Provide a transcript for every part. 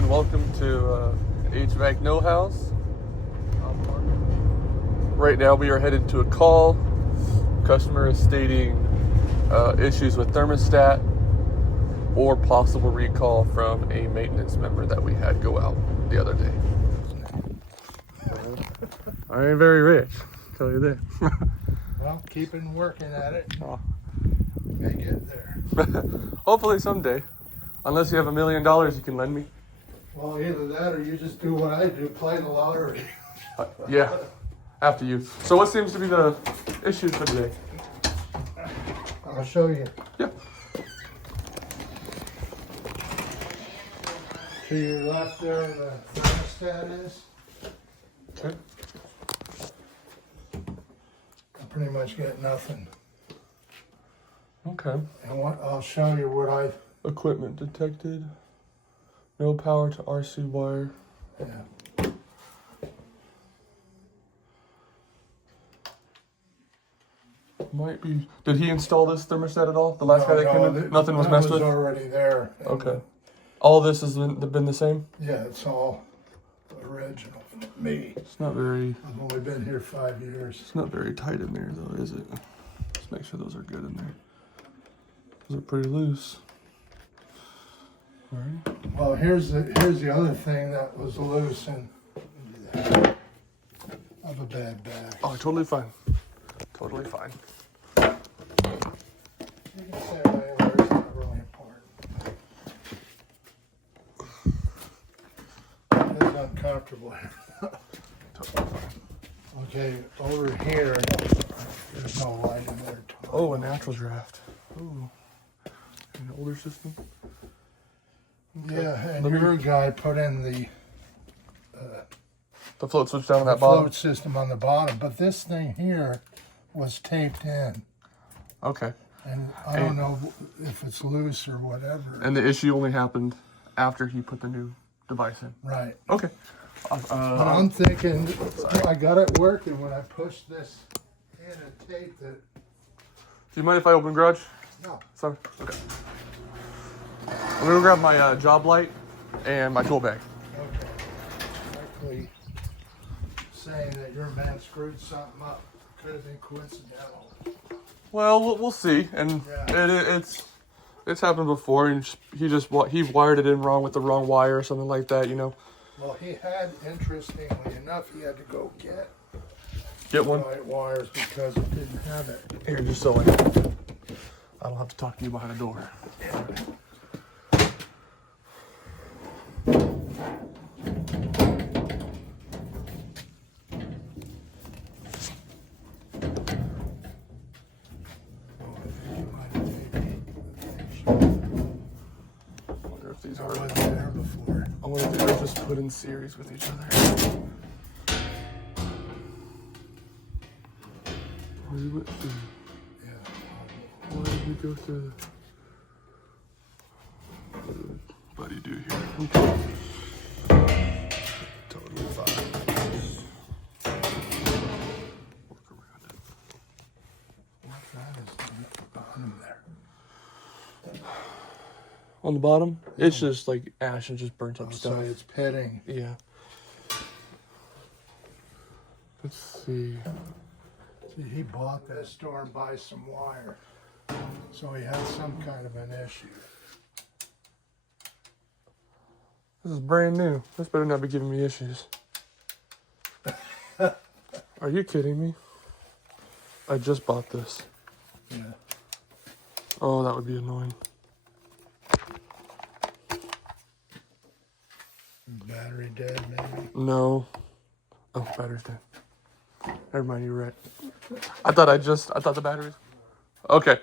everyone, welcome to HVAC No House. Right now we are headed to a call. Customer is stating issues with thermostat or possible recall from a maintenance member that we had go out the other day. I ain't very rich, I'll tell you that. Well, keeping working at it. Oh. May get there. Hopefully someday. Unless you have $1 million you can lend me. Well, either that or you just do what I do, play the lottery. Yeah, after you. So what seems to be the issue for today? I'll show you. Yep. To your left there, the thermostat is. Okay. I pretty much get nothing. Okay. And what I'll show you what I. Equipment detected. No power to RC wire. Yeah. Might be. Did he install this thermostat at all? The last guy that came in? Nothing was that messed was with? already there. And Okay. All this has been the same? yeah, it's all original. Me. It's not very. I've only been here 5 years. It's not very tight in there though, is it? Let's make sure those are good in there. Those are pretty loose. Alright. Well, here's the other thing that was loose and I have a bad back. Oh, totally fine. Totally fine. You can say it anywhere, it's not really important. It's uncomfortable. Totally fine. Okay, over here, there's no light in there. Oh, a natural draft. Ooh. An older system? Yeah, and your guy put in the float switch down on that bottom? float system on the bottom, but this thing here was taped in. Okay. And I don't know if it's loose or whatever. And the issue only happened after he put the new device in? Right. Okay. But I'm thinking, I got it working when I pushed this in and taped it. Do you mind if I open garage? No. Sorry. Okay. I'm gonna grab my job light and my tool bag. Okay. Likely saying that your man screwed something up. Could have been coincidental. Well, we'll see. And Yeah. it's happened before, and he wired it in wrong with the wrong wire or something like that, you know. Well, he had, interestingly enough, he had to go get one. right wires because it didn't have it. Here, just so I don't have to talk to you behind a door. I wonder if these I are. wasn't there before. I wonder if they're just put in series with each other. We went through. Yeah. Why did we go through? What did Buddy do here? Okay. Totally fine. Work around it. What that is on the bottom there. On the bottom, it's just like ash and just burnt up So stuff. it's pitting. Yeah. Let's see. See, he bought that store and buy some wire. So he had some kind of an issue. This is brand new. This better not be giving me issues. Are you kidding me? I just bought this. Yeah. Oh, that would be annoying. Battery dead, maybe. No. Oh, battery's dead. Never mind, you were right. I thought the batteries. Okay.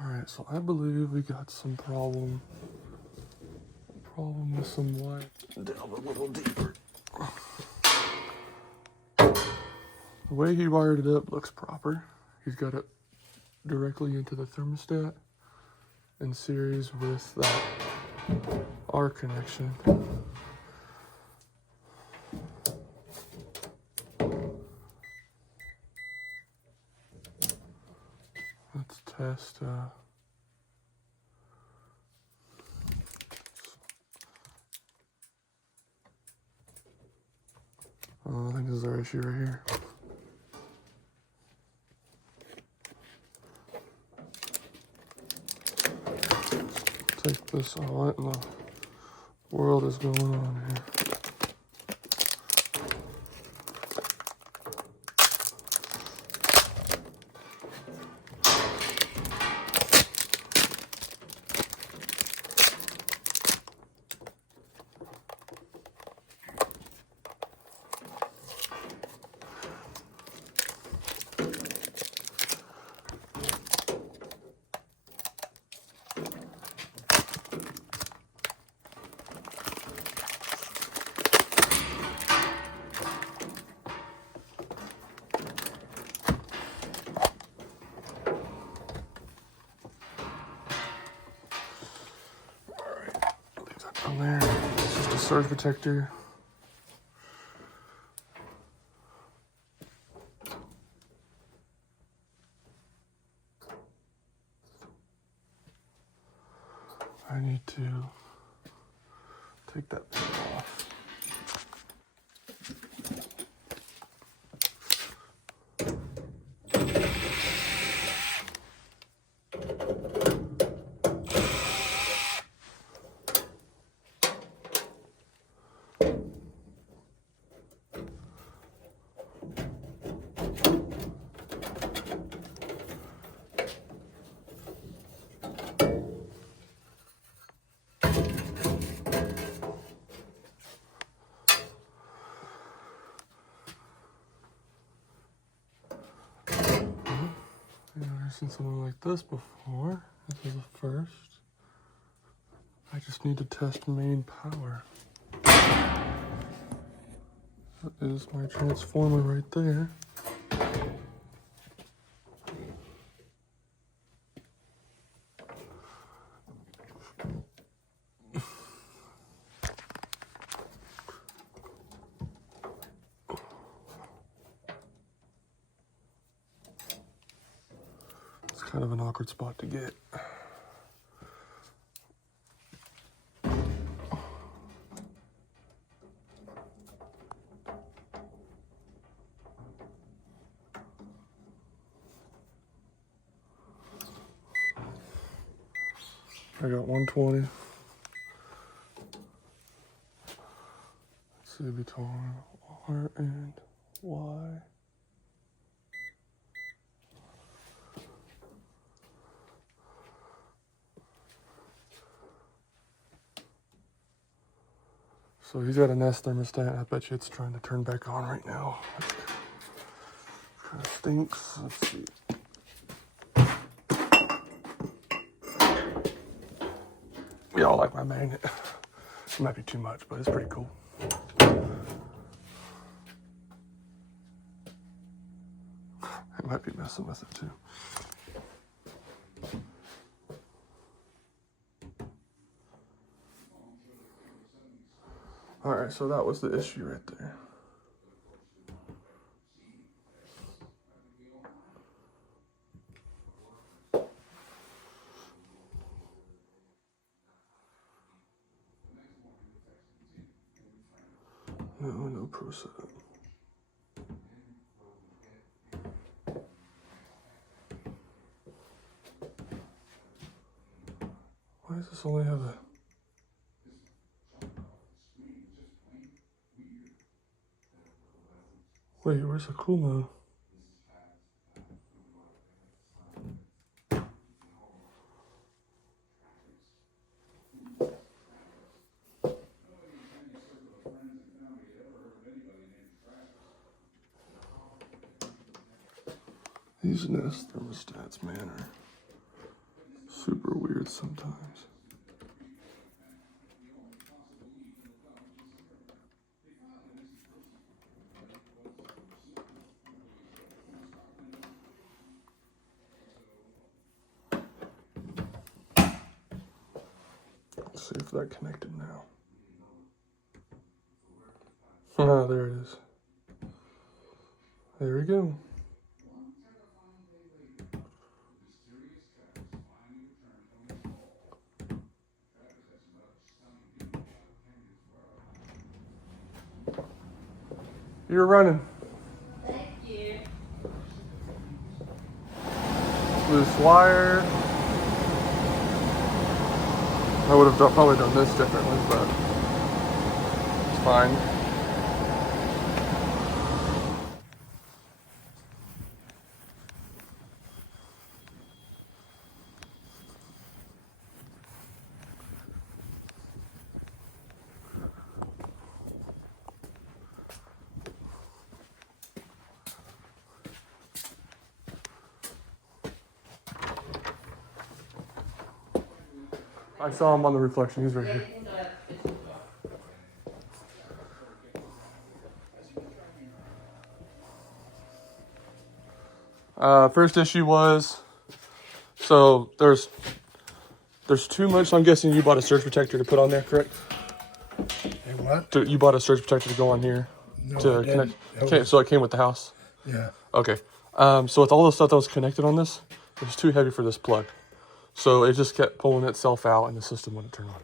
Alright, so I believe we got some problem with some wire. Delve a little deeper. The way he wired it up looks proper. He's got it directly into the thermostat. in series with that R connection. Let's test I think this is our issue right here. Take this all. What in the world is going on here? On there, it's just a surge protector. I need to take that pin off. I've never seen something like this before. This is a first. I just need to test main power. That is my transformer right there. It's kind of an awkward spot to get. I got 120. Let's see between R and Y. So he's got a Nest thermostat. I bet you it's trying to turn back on right now. Kind of stinks. Let's see. Y'all like my magnet. It might be too much, but it's pretty cool. I might be messing with it too. All right, so that was the issue right there. No pro setup. Why does this only have a... Wait, where's the cool mode? These Nest thermostats, man, are super weird sometimes. see if that connected now. Oh, there it is. There we go. You're running. Thank you. Loose wire. I would have probably done this differently, but it's fine. I saw him on the reflection. He's right here. First issue was, so there's too much. So I'm guessing you bought a surge protector to put on there, correct? Hey, what? You bought a surge protector to go on here No, to I didn't. connect. So it came with the house. Yeah. Okay. So with all the stuff that was connected on this, it was too heavy for this plug. So it just kept pulling itself out and the system wouldn't turn on.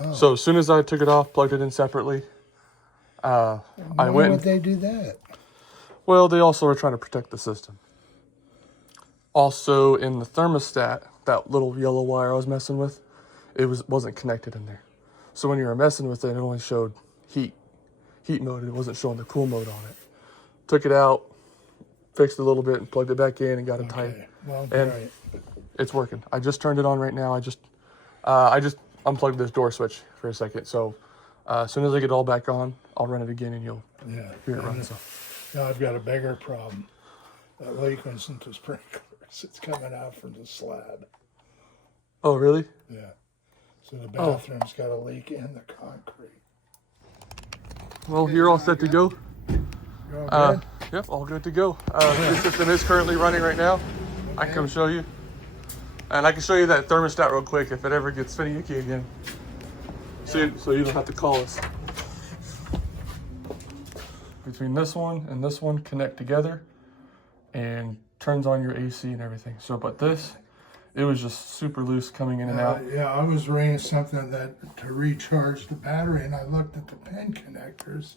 Oh. So as soon as I took it off, plugged it in separately, I Why went. would they do that? Well, they also are trying to protect the system. Also, in the thermostat, that little yellow wire I was messing with, it wasn't connected in there. So when you were messing with it, it only showed heat mode. It wasn't showing the cool mode on it. Took it out, fixed it a little bit, and plugged it back in and got it tight. Well, And great. it's working. I just turned it on right now. I just unplugged this door switch for a second. So as soon as I get it all back on, I'll run it again and you'll Yeah. hear it run. So. Now I've got a bigger problem. That leak wasn't the sprinklers. It's coming out from the slab. Oh, really? Yeah. So the bathroom's got a leak in the concrete. Well, you're all set to go. You all good? Yep, all good to go. The system is currently running right now. I can come show you. And I can show you that thermostat real quick if it ever gets finicky again. So you don't have to call us. Between this one and this one connect together and turns on your AC and everything. So, but this, it was just super loose coming in and out. Yeah, I was reading something that to recharge the battery, and I looked at the pin connectors.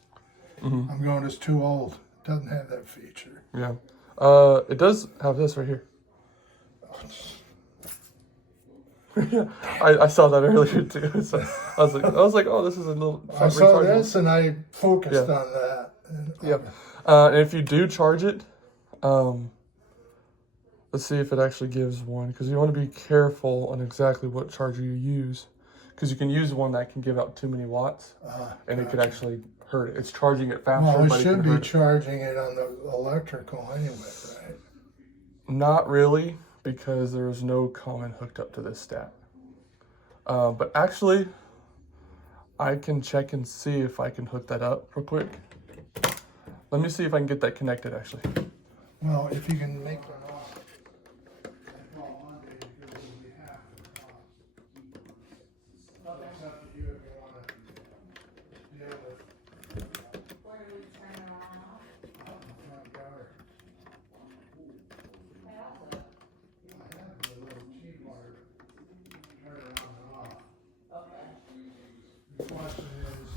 Mm-hmm. I'm going, it's too old. It doesn't have that feature. Yeah. It does have this right here. Yeah, I saw that earlier too. So I was like, oh, this is a little. I saw this and I focused on that. And, Yep. And if you do charge it, let's see if it actually gives one, because you want to be careful on exactly what charger you use, because you can use one that can give out too many watts, and it could actually hurt it. It's charging it faster. Well, but it should can be hurt it. charging it on the electrical anyway, right? Not really, because there's no common hooked up to this stat. But actually, I can check and see if I can hook that up real quick. Let me see if I can get that connected, actually. Well, if you can make one off. Well, Monday, because it'll be half the cost. It's up to you if you want to deal with Where do we turn it on and off? the front guard. I also. I have the little T-bar, turn it on and off. Okay. The question is,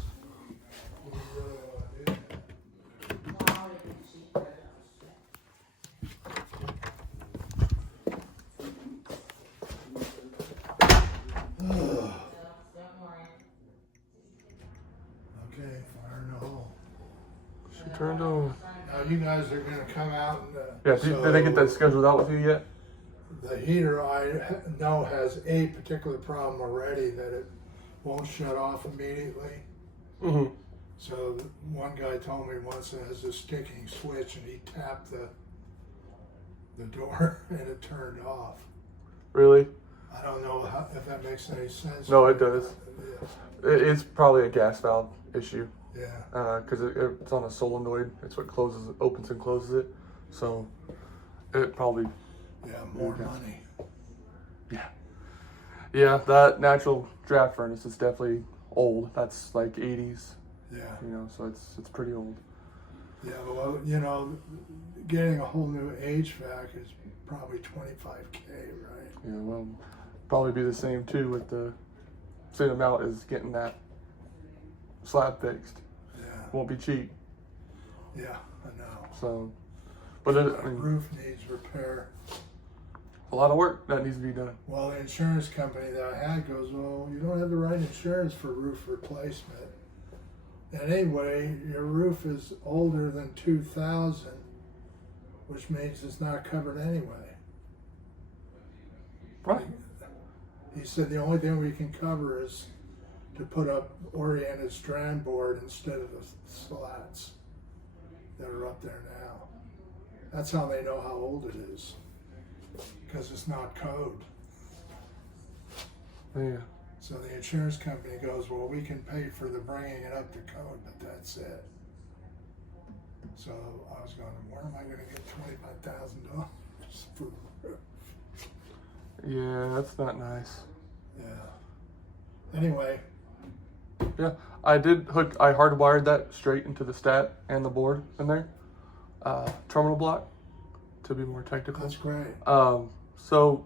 do you really want to do that? Well, I'll leave the sheet there. Don't worry. Okay, fire in the hole. She turned on. Now you guys are gonna come out and, Yeah, did they get that scheduled out with you yet? The heater I know has a particular problem already, that it won't shut off immediately. Mm-hmm. So one guy told me once it has a sticking switch and he tapped the door and it turned off. Really? I don't know if that makes any sense. No, it does. It's probably a gas valve issue, Yeah. because it's on a solenoid. It's what opens and closes it. So it probably, Yeah, more money. yeah, that natural draft furnace is definitely old. That's like 80s, Yeah. you know, so it's pretty old. Yeah, well, you know, getting a whole new HVAC is probably $25K, right? Yeah, well, probably be the same too with the same amount as getting that slab fixed. Yeah. Won't be cheap. Yeah, I know. So, but it, The roof needs repair. a lot of work that needs to be done. Well, the insurance company that I had goes, well, you don't have the right insurance for roof replacement. And anyway, your roof is older than 2000, which means it's not covered anyway. Right. He said the only thing we can cover is to put up oriented strand board instead of the slats that are up there now. That's how they know how old it is, because it's not code. Yeah. So the insurance company goes, well, we can pay for the bringing it up to code, but that's it. So I was going, where am I going to get $25,000 for the roof? Yeah, that's not nice. Yeah. Anyway, Yeah, I hardwired that straight into the stat and the board in there. Terminal block, to be more technical. that's great. So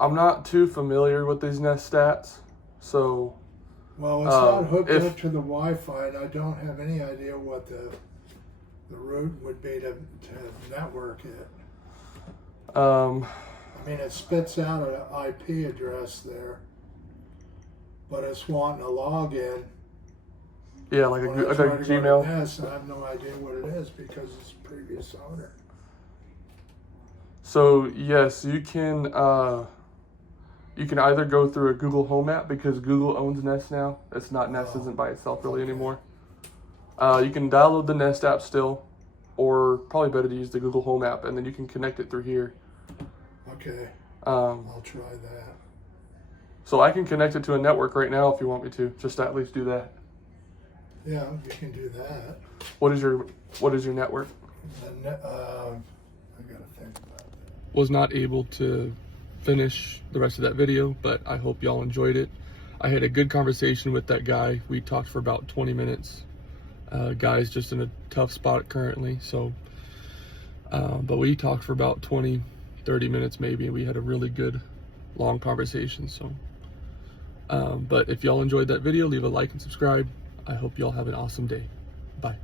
I'm not too familiar with these Nest stats, so Well, it's not hooked if- up to the Wi-Fi, and I don't have any idea what the route would be to network it. I mean, it spits out an IP address there, but it's wanting a login. yeah, like When I a try to go to Gmail. Nest, I have no idea what it is because it's a previous owner. So yes, you can either go through a Google Home app because Google owns Nest now. It's not Nest isn't by itself really anymore. You can download the Nest app still, or probably better to use the Google Home app, and then you can connect it through here. Okay, Um, I'll try that. so I can connect it to a network right now if you want me to, just to at least do that. Yeah, you can do that. What is your network? And, I gotta think about that. Was not able to finish the rest of that video, but I hope y'all enjoyed it. I had a good conversation with that guy. We talked for about 20 minutes. Guy's just in a tough spot currently, so but we talked for about 20-30 minutes maybe, and we had a really good long conversation. So but if y'all enjoyed that video, leave a like and subscribe. I hope y'all have an awesome day. Bye.